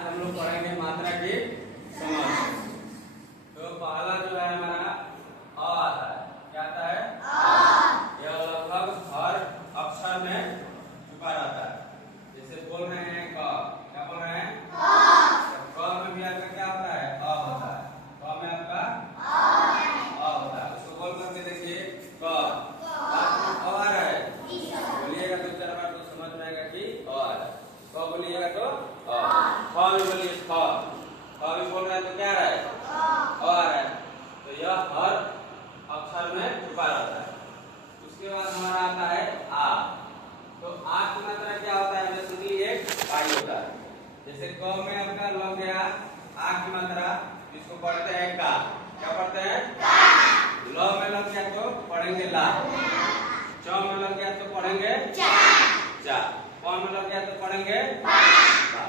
हम लोग पढ़ेंगे मात्रा की समझ। तो पहला जो है हमारा अ आता है। क्या आता है? अ। यह लगभग हर अक्षर में छुपा रहता है। जैसे बोल रहे हैं क, क्या बोल रहे हैं? क में भी आपका क्या होता है? अ होता है। क में आपका अ होता है। उसको बोल करके देखिए क। अ आ रहा है, बोलिएगा दो चार बार तो समझ में आएगा कि अ आ रहा है। क बोलिएगा तो अ। ख भी बोलिए ख। ख भी बोल रहे हैं तो क्या आ रहा है? अ आ रहा है। तो यह हर अक्षर में छुपा रहता है। उसके बाद हमारा आता है आ। तो आ की मात्रा क्या होता है? बेसिकली एक पाई होता है। जैसे क में आपका लग गया आ की मात्रा, इसको पढ़ते हैं का। क्या पढ़ते हैं? का। ल में लग गया तो पढ़ेंगे ला। च में लग गया तो पढ़ेंगे चा। चा। प में लग गया तो पढ़ेंगे पा। पा।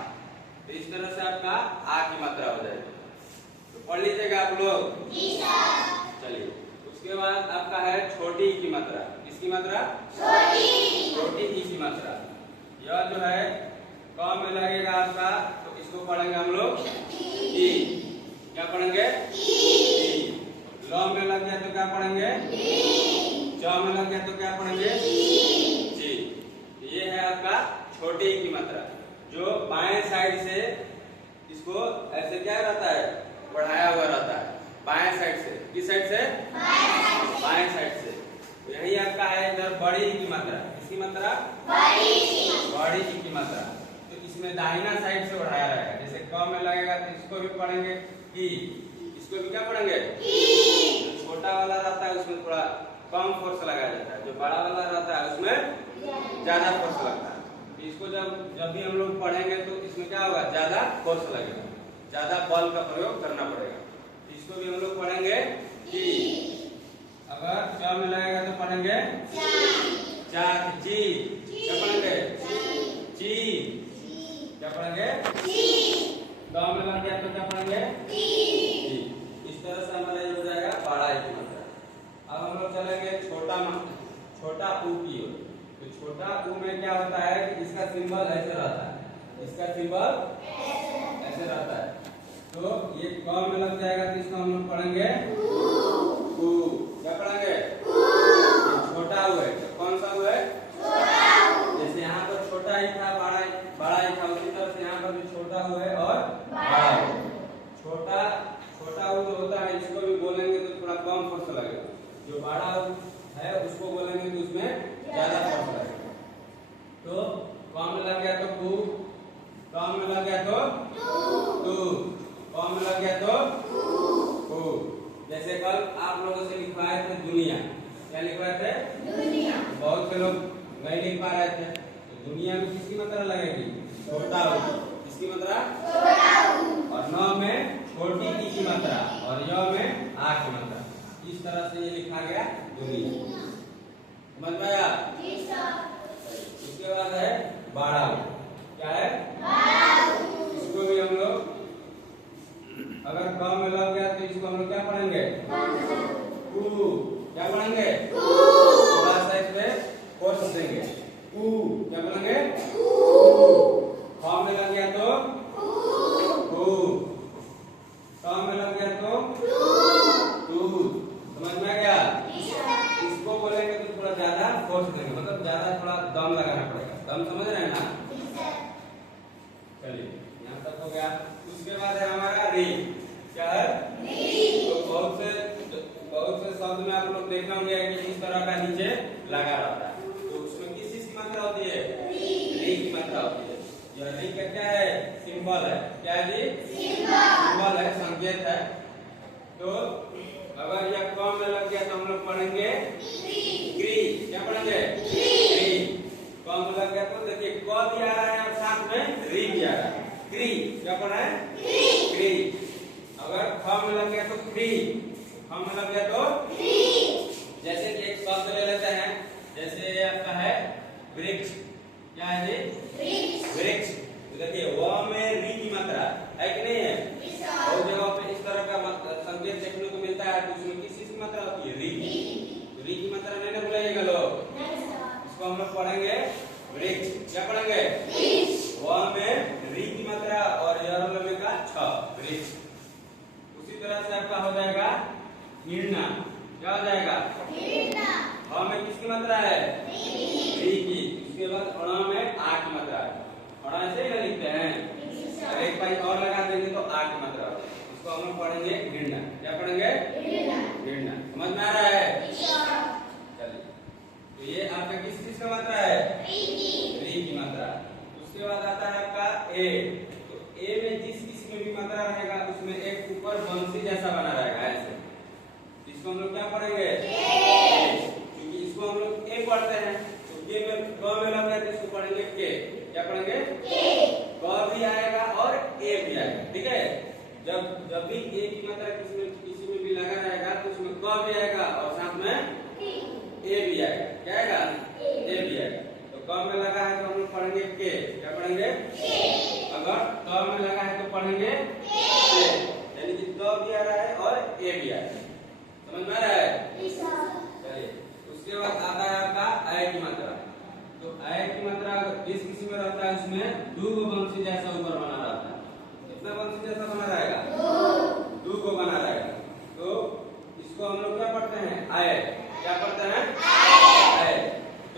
तो इस तरह से आपका आ की मात्रा हो जाएगी। तो पढ़ लीजिएगा आप लोग। जी सर। चलिए, उसके बाद आपका है छोटी ई की मात्रा। किसकी मात्रा? छोटी। छोटी ई की मात्रा। यह जो है क में लगेगा आपका, तो इसको पढ़ेंगे हम लोग ई। क्या पढ़ेंगे? ई। ल में लग गया तो क्या पढ़ेंगे? ई। च में लग गया तो क्या पढ़ेंगे? जी। ये है आपका छोटी ई की मात्रा, जो बाएं साइड से इसको ऐसे क्या रहता है? बढ़ाया हुआ रहता है बाएं साइड से। किस साइड से? बाएं साइड से। तो यही आपका है इधर बड़ी ई की मात्रा। किसकी मात्रा? बड़ी ई की मात्रा। तो इसमें दाहिना साइड से बढ़ाया रहेगा। जैसे क में लगेगा तो इसको भी पढ़ेंगे ई। इसको भी क्या पढ़ेंगे? ई। जो छोटा वाला रहता है उसमें थोड़ा कम फोर्स लगाया जाता है, जो बड़ा वाला रहता है उसमें ज्यादा फोर्स लगता है। इसको जब भी हम लोग पढ़ेंगे तो इसमें क्या होगा? ज्यादा फोर्स लगेगा, ज्यादा बल का प्रयोग करना पड़ेगा। इसको भी हम लोग पढ़ेंगे ई। अगर च में लगेगा तो पढ़ेंगे चा। ची। क्या पढ़ेंगे? ची। क्या पढ़ेंगे? ग में लग गया तो क्या पढ़ेंगे? ची। इस तरह से हमारा ये हो जाएगा बड़ा ई की मात्रा। अब हम लोग चलेंगे छोटा ऊ की ओर। तो छोटा ऊ में क्या होता है कि इसका सिंबल ऐसे रहता है। इसका सिंबल ऐसे रहता है। तो ये क में लग जाएगा तो इसको हम लोग पढ़ेंगे ऊ। क्या पढ़ेंगे? ये छोटा ऊ है। तो कौन सा ऊ है? जैसे यहाँ पर छोटा ही था, बड़ा ही था, उसी तरह से यहाँ पर भी छोटा ऊ है और बड़ा ऊ। छोटा ऊ जो होता है इसको भी बोलेंगे तो थोड़ा कम फोर्स लगेगा। जो बड़ा ऊ है उसको बोलेंगे तो उसमें ज्यादा फोर्स लगेगा। तो क में लग गया तो कु, क में लग गया तो तू, क में लग गया तो कु। जैसे कल आप लोगों से लिखवाए थे दुनिया। क्या लिखवाए थे? दुनिया। बहुत से लोग नहीं लिख पा रहे थे। तो दुनिया में किसकी मात्रा लगेगी? छोटा ऊ। किसकी मात्रा? छोटा ऊ। और न में छोटी ई की मात्रा और य में आ की मात्रा। इस तरह से ये लिखा गया दुनिया। समझ में आया? जी सर। उसके बाद है बड़ा ऊ। क्या है? बड़ा ऊ। इसको भी हम लोग अगर क में लग गया तो इसको हम लोग क्या पढ़ेंगे? कु। क्या पढ़ेंगे? थोड़ा सा इस पे फोर्स देंगे। कु। क्या पढ़ेंगे? ख में लग गया तो कु। ट में लग गया तो टू। समझ में आ गया? इसको बोलेंगे तो थोड़ा ज्यादा फोर्स देंगे, मतलब ज्यादा थोड़ा दम लगाना पड़ेगा। दम समझ रहे हैं ना? चलिए, यहाँ तक हो गया। उसके बाद है हमारा री। क्या है? री। तो बहुत से शब्द में आप लोग देखे होंगे कि इस तरह का नीचे लगा रहता है। तो उसमें किस चीज की मात्रा होती है? री की मात्रा होती है। यह री का क्या है? सिंबल है। क्या है जी? सिंबल है, संकेत है। तो अगर यह क में लग गया तो हम लोग पढ़ेंगे ग्री। क्या पढ़ेंगे? ग्री। क में लग गया तो देखिए क भी आ रहा है और साथ में री भी आ रहा है। ग्री। क्या पढ़ा है? ग्री। अगर ख में लग गया तो फ्री। ख में लग गया तो फ्री। जैसे कि एक शब्द ले लेते हैं, जैसे आपका है वृक्ष। क्या है जी? वृक्ष। तो देखिए व में री की मात्रा है कि नहीं है? बहुत जगह पे इस तरह का संकेत देखने को मिलता है। तो उसमें किस चीज की मात्रा होती है? री। तो री की मात्रा नहीं ना भूलिएगा लोग। इसको हम लोग पढ़ेंगे वृक्ष। क्या पढ़ेंगे? व में री की मात्रा और जरूर में का 6 वृक्ष। उसी तरह से आपका हो जाएगा हिरणा। क्या हो जाएगा? ह में किसकी मात्रा है? री की। उसके बाद अणा में आ की मात्रा है। अणा ऐसे ही लिखते हैं, अगर एक पाई और लगा देंगे तो आ की मात्रा हो जाएगी। उसको हम लोग पढ़ेंगे हिरणा। क्या पढ़ेंगे? हिरणा। समझ में आ रहा है? चलिए, तो ये आपका किस चीज का मात्रा है? री की मात्रा। उसके बाद आता है आपका ए। तो ए में जिस किसी में भी मात्रा रहेगा उसमें एक ऊपर बंसी जैसा बना रहेगा ऐसे। इसको हम लोग क्या पढ़ेंगे? क्योंकि इसको हम लोग ए पढ़ते हैं, तो के में क में लग रहा है तो इसको पढ़ेंगे के। क्या पढ़ेंगे? क भी आएगा और ए भी आएगा। ठीक है, जब भी ए की मात्रा किसी में भी लगा रहेगा तो उसमें क भी आएगा और साथ में ए भी आएगा। क्या आएगा? ए भी आएगा। तो क में लगा है तो हम लोग पढ़ेंगे के। क्या पढ़ेंगे? अगर क में लगा है तो पढ़ेंगे के, यानी कि क भी आ रहा है और ए भी आ रहा है। समझ में आ रहा है? चलिए, उसके बाद आता है आपका आय की मात्रा। तो आय की मात्रा जिस किसी में रहता है उसमें दो बंसी जैसा ऊपर बना रहता है। कितना बंसी जैसा बना रहेगा?